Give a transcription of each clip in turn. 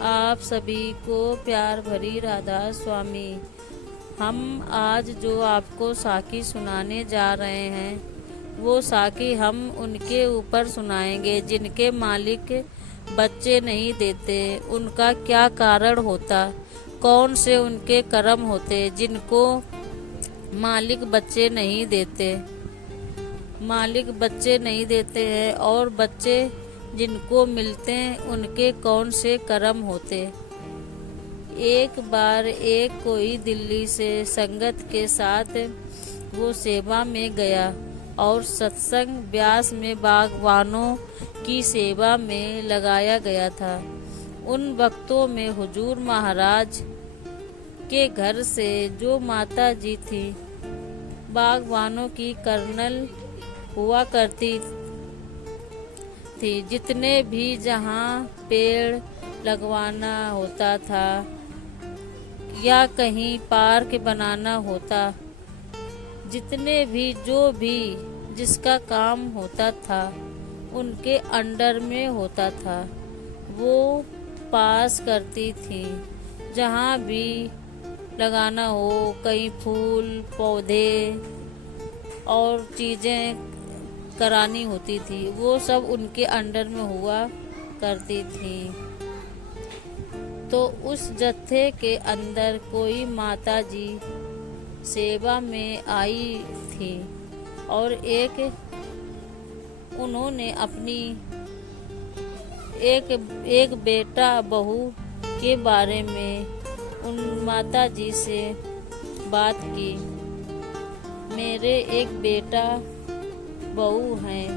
आप सभी को प्यार भरी राधा स्वामी। हम आज जो आपको साखी सुनाने जा रहे हैं वो साखी हम उनके ऊपर सुनाएंगे जिनके मालिक बच्चे नहीं देते। उनका क्या कारण होता, कौन से उनके कर्म होते जिनको मालिक बच्चे नहीं देते। मालिक बच्चे नहीं देते हैं और बच्चे जिनको मिलते हैं उनके कौन से कर्म होते। एक बार एक कोई दिल्ली से संगत के साथ वो सेवा में गया और सत्संग व्यास में बागवानों की सेवा में लगाया गया था। उन वक्तों में हुजूर महाराज के घर से जो माता जी थी बागवानों की कर्नल हुआ करती थी। जितने भी जहाँ पेड़ लगवाना होता था या कहीं पार्क बनाना होता, जितने भी जो भी जिसका काम होता था उनके अंडर में होता था वो पास करती थी। जहाँ भी लगाना हो, कहीं फूल पौधे और चीज़ें करानी होती थी वो सब उनके अंडर में हुआ करती थी। तो उस जत्थे के अंदर कोई माता जी सेवा में आई थी और उन्होंने अपनी एक बेटा बहू के बारे में उन माता जी से बात की। मेरे एक बेटा बहू हैं,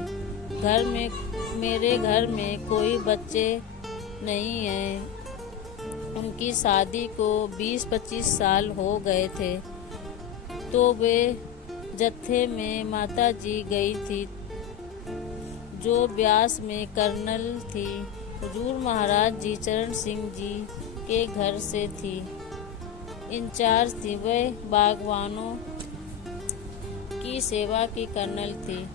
मेरे घर में कोई बच्चे नहीं हैं। उनकी शादी को 20-25 साल हो गए थे। तो वे जत्थे में माता जी गई थी जो ब्यास में कर्नल थी। हुजूर महाराज जी चरण सिंह जी के घर से थी, इंचार्ज थी। वह बागवानों की सेवा की कर्नल थी।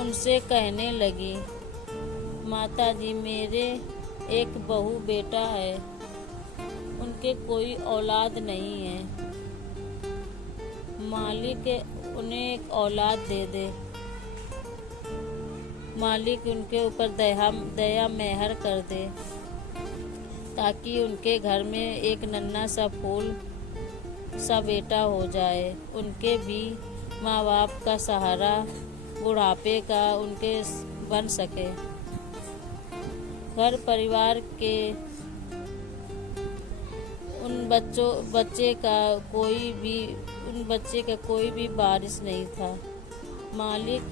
उनसे कहने लगी, माता जी मेरे एक बहू बेटा है, उनके कोई औलाद नहीं है। मालिक उन्हें एक औलाद दे दे। मालिक उनके ऊपर दया मेहर कर दे ताकि उनके घर में एक नन्हा सा फूल सा बेटा हो जाए। उनके भी माँ बाप का सहारा बुढ़ापे का उनके बन सके। घर परिवार के उन बच्चे का कोई भी वारिस नहीं था। मालिक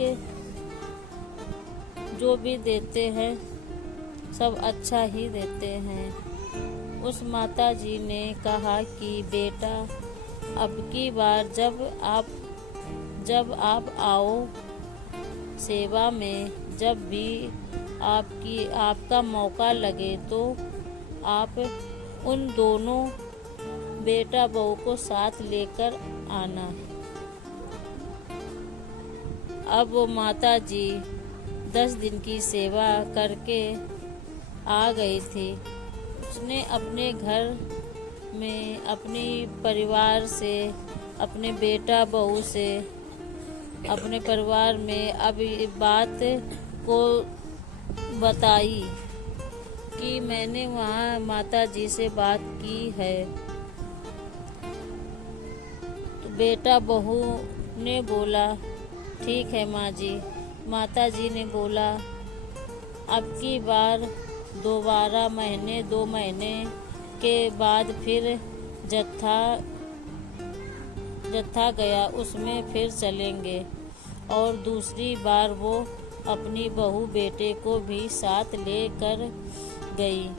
जो भी देते हैं सब अच्छा ही देते हैं। उस माता जी ने कहा कि बेटा अब की बार जब आप आओ सेवा में, जब भी आपका मौका लगे तो आप उन दोनों बेटा बहू को साथ लेकर आना। अब वो माता जी 10 दिन की सेवा करके आ गई थी। उसने अपने घर में अपनी परिवार से, अपने बेटा बहू से, अपने परिवार में अब इस बात को बताई कि मैंने वहाँ माता जी से बात की है। तो बेटा बहू ने बोला ठीक है माँ जी। माता जी ने बोला अब की बार दोबारा 2 महीने के बाद फिर जत्था गया, उसमें फिर चलेंगे। और दूसरी बार वो अपनी बहू बेटे को भी साथ ले कर गई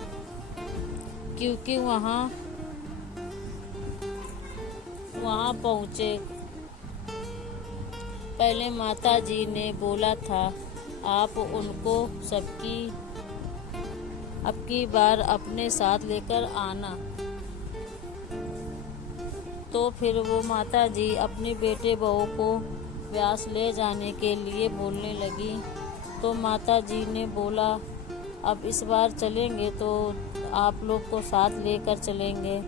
क्योंकि वहाँ पहुँचे पहले माता जी ने बोला था आप उनको अब की बार अपने साथ लेकर आना। तो फिर वो माता जी अपने बेटे बहू को व्यास ले जाने के लिए बोलने लगी। तो माता जी ने बोला अब इस बार चलेंगे तो आप लोग को साथ लेकर चलेंगे।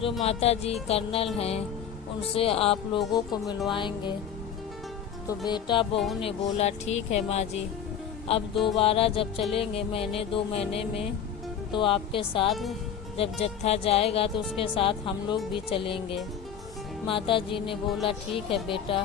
जो माता जी कर्नल हैं उनसे आप लोगों को मिलवाएंगे। तो बेटा बहू ने बोला ठीक है माँ जी, अब दोबारा जब चलेंगे महीने 2 महीने में तो आपके साथ जब जत्था जाएगा तो उसके साथ हम लोग भी चलेंगे। माता जी ने बोला ठीक है बेटा,